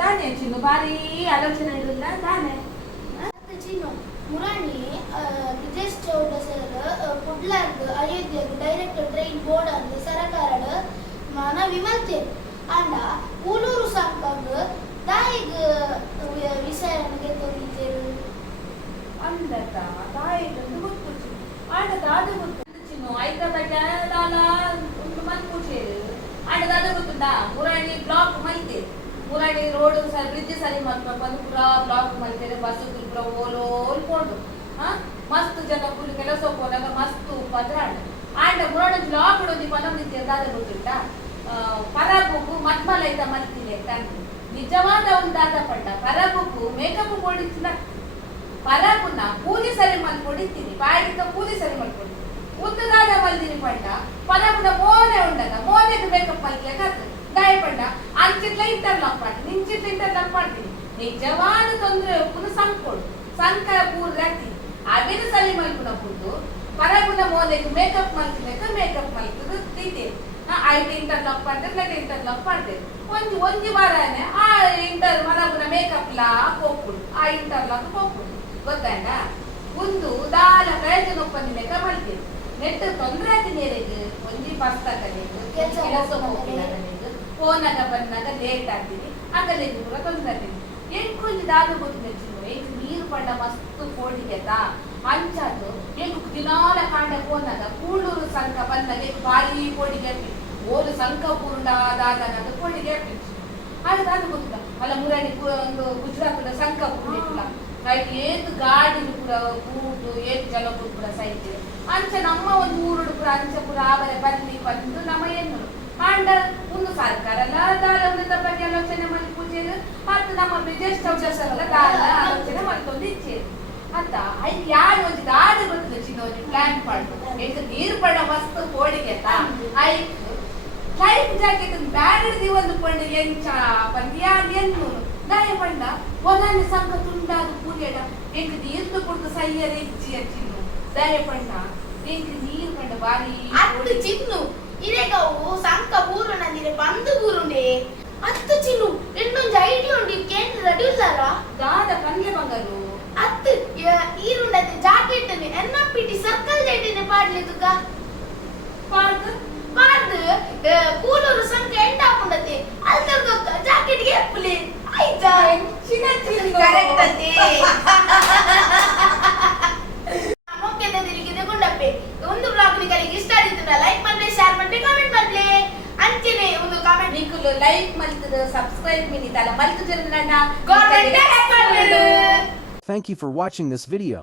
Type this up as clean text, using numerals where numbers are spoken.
ದಾನೆ ಚಿನ್ನು ಬಾರಿ ಆಲೋಚನೆ ಇರಲಿಲ್ಲ ದಾನೆ ಚಿನ್ನು ಮುರಾಣಿ ವಿಜಯ್ ಚೌಡ ಸರ್ ಕುಡ್ಲಾರ್ದು ಅಯೋಧ್ಯೆಗೆ ಡೈರೆಕ್ಟ್ ಟ್ರೈನ್ ಬೋರ್ಡ್ ಅಂದು ಸರಕಾರಡ ಮನ ವಿಮಲ್ತೆ ಅಂಡ ಊಳೂರು ಸಂಪಂಗ ದಾಯಿಗ ವಿಷಯನಿಗೆ ತೋರಿತೇರು ಅಂದತ ದಾಯಿಗಂದು ಗೊತ್ತು ಚಿನ್ನು ಆಂಡ ದಾದ ಗೊತ್ತು ಚಿನ್ನು ಹೈದರಾಬಾದ್ ದಾಲ ಒಂದು ಮಂತ್ ಕೂಚೇರು ಆಂಡ ದಾದ ಗೊತ್ತುಂಟಾ ಮುರಾಣಿ ಬ್ಲಾಕ್ ಮಲ್ತೆ ಮುರಾಣಿ ರೋಡ್ ಬ್ರಿಡ್ಜ್ ಸರಿ ಮಾಡ್ಕೊಂಡು ಪೂರ ಬ್ಲಾಕ್ ಮಲ್ತೇನೆ ಬಸ್ ಪೂರ ಓಲ್ ಕೊಂಡು ಮಸ್ತ್ ಜನ ಫುಲ್ ಕೆಲಸ ಹೋದಾಗ ಮಸ್ತ್ ಪದ್ರಾಂಡ ಆಂಡ ಮುರಾಣ ಬ್ಲಾಕ್ ಒಂದು ಪನಮ್ನಿತ್ಯ ದಾದ ಗೊತ್ತುಂಟಾ ಪರಬುಕು ಮತ್ಮಲೈತ ಮಲ್ತಿದೆ ಅಂತ ನಿಜವಾದ ಒಂದು ದಾದ ಪಂಡ ಪರಬುಕು ಮೇಕಪ್ ಕೊಡಿಸಿದ ಪರಬುನ ಕೂಲಿ ಸರಿ ಮಲ್ಕೊಂಡಿದ್ದೀನಿ ಬಾಯಿಗೆ ಕೂಲಿ ಸರಿ ಮಲ್ಕೊಂಡಿದ್ದೀನಿ ಉದ್ದದಾದ ಮಲ್ದಿನಿ ಪಂಡ ಪರಬುನ ಮೋನೆ ಉಂಡದ ಮೋನೆಗೆ ಮೇಕಪ್ ಮಲ್ತಿಯಾಗ ದಾಯ ಪಂಡ ಅಂಚಿಟ್ಲ ಇಂಟರ್ಲಾಕ್ ಮಾಡಿ ನಿಂಚಿಟ್ಲ ಇಂಟರ್ಲಾಕ್ ಮಾಡ್ತೀನಿ ನಿಜವಾದ ತೊಂದರೆ ಉಪ್ಪುನ ಸಂಕೋಡು ಸಂಕರ ಪೂರ್ ರಾತಿ ಅವಿನ ಸರಿ ಮಲ್ಪುನ ಪುದ್ದು ಪರಬುನ ಮೋನೆಗೆ ಮೇಕಪ್ ಮಲ್ತಿದಾಗ ಮೇಕಪ್ ಮಲ್ತದ ತಿಂತೇನೆ ಐದು ಇಂಟರ್ಲಾಕ್ ಮಾಡ್ತಾರೆ ಇಂಟರ್ಲಾಕ್ ಮಾಡ್ತೇವೆ ಒಂದು ವಾರನೇ ಆ ಮರಬುನ ಮೇಕಪ್ ಲಾ ಹೋಗ್ಬಿಡು ಆ ಇಂಟರ್ಲಾಕ್ ಹೋಗ್ಬಿಡು ಗೊತ್ತಾಂಡ ಒಂದು ದಾಲ ಪ್ರಯೋಜನ ಒಪ್ಪಂದಿ ಮೇಕಪ್ ಮಾಡ್ತೇವೆ ನೆಟ್ ತೊಂದರೆ ಆಯ್ತು ನೀರಿಗೆ ಒಂಜಿ ಪಸ್ತಕಲಿದ್ದು ಕೆಲಸ ಹೋಗಿಲ್ಲ ಫೋನಾಗ ಬಂದಾಗ ಲೇಟ್ ಆಗ್ತೀನಿ ಆಗಲಿದ್ದು ಕೂಡ ತೊಂದರೆ ಆಗ್ತೀನಿ ಎಂಕೊಂದು ದಾದ ಗೊತ್ತಿದೆ ಚಿನ್ನು ಎಂಟು ನೀರು ಪಂಡ ಮಸ್ತ್ ಕೋಡಿಗೆತ ಅಂಚಾದು ಎಂಟು ದಿನಾಲ ಕಾಂಡ ಫೋನಾಗ ಕೂಳೂರು ಸಂಘ ಬಂದಾಗ ಭಾರಿ ಕೋಡಿಗೆ ಓದು ಸಂಘ ಪೂರ್ಣಾದಾಗ ಕೋಡಿಗೆ ಆಗ ದಾದ ಗೊತ್ತಿಲ್ಲ ಅಲ್ಲ ಮುರಾಣಿ ಒಂದು ಗುಜರಾತ್ ಸಂಘ ಪೂರ್ಣಿಲ್ಲ ಏತು ಗಾಡಿ ಪೂರ ಕೂಟು ಏತು ಜನ ಪೂರ ಸೈತೆ ಅಂಚ ನಮ್ಮ ಒಂದು ಊರುಡು ಪೂರ ಅಂಚ ಪೂರ ಆವರೆ ಬನ್ನಿ ಬಂದು ನಮ್ಮ ಏನು ಆಂಡ ಒಂದು ಸರ್ಕಾರ ದಾಲ ಬಗ್ಗೆ ಆಲೋಚನೆ ಮಾಡಿ ಪೂಜೆರು ಮತ್ತು ನಮ್ಮ ಬ್ರಿಜೇಶ್ ಚೌಡಸಲ್ಲ ದಾಲ ಆಲೋಚನೆ ಮಾಡ್ಕೊಂಡು ಇಚ್ಚೇರು ಅಂತ ಐದು ಯಾರು ಒಂದು ದಾದ ಗೊತ್ತಿಲ್ಲ ಚಿನ್ನ ಒಂದು ಪ್ಲಾನ್ ಮಾಡ್ಬೋದು ಈಗ ನೀರು ಪಡ ಮಸ್ತ್ ಕೋಡಿಗೆತ ಐಕ್ ಲೈಫ್ ಜಾಕೆಟ್ ಬ್ಯಾಡದಿ ಒಂದು ಪಂಡ ಎಂಚ ಪಂದ್ಯಾ ಎಂದು ದಾಯ ಪಂಡ ಒದಾನಿ ಸಂಘ ತುಂಡಾದ ಪೂರ್ಯಡ ಎಂಕ್ ನೀರು ಕೊಡ್ದು ಸೈಯರ ಇಚ್ಚಿ ಚಿನ್ನು ದಾಯ ಪಂಡ ಎಂಕ್ ನೀರು ಪಂಡ ಬಾರಿ ಅತ್ತು ಚಿನ್ನು ಇರೇಗವು ಸಂಕ ಪೂರ್ವ ನಂದಿರೆ ಬಂದು ಪೂರುಂಡೆ ಅತ್ತು ಚಿನ್ನು ಇನ್ನೊಂದು ಐಡಿಯಾ ಉಂಡು ಕೇಂದ್ರ ರೆಡ್ಯೂಸರ ದಾದ ಕನ್ಲೆ ಬಂಗರು ಅತ್ತು ಈರುಂಡದೆ ಜಾಕೆಟ್ ಎನ್ಎಂಪಿಟಿ ಸರ್ಕಲ್ ಜೈಟಿನೆ ಪಾಡ್ಲಿದುಗ ಪಾಡ್ದು ಪಾಡ್ದು ಕೂಲೂರು ಸಂಕ ಎಂಟ ಹಾಕೊಂಡತೆ ಅಲ್ದರ್ಗ ಜಾಕೆಟ್ ಗೆ ಎಪ್ಪಲಿ ಆಯ್ತಾ ಚಿನ್ನ ಚಿನ್ನ ಕರೆಕ್ಟ್ ಅಂತೆ ಒಂದು ಬ್ಲಾಗ್ ನಿಮಗೆ ಇಷ್ಟ ಆಗಿದ್ರೆ ಲೈಕ್ ಮಾಡಿ ಶೇರ್ ಮಾಡಿ ಕಾಮೆಂಟ್ ಮಾಡಿ ಅಂಚೆನೆ ಒಂದು ಕಾಮೆಂಟ್ ನಿಕುಲು ಲೈಕ್ ಮಲ್ತದ ಸಬ್ಸ್ಕ್ರೈಬ್ ಮಿನಿತಲ ಮಲ್ತು ಜನ ಗವರ್ನಮೆಂಟ್ ಹೆಲ್ಪ್ ಮಾಡ್ಲಿ. Thank you for watching this video.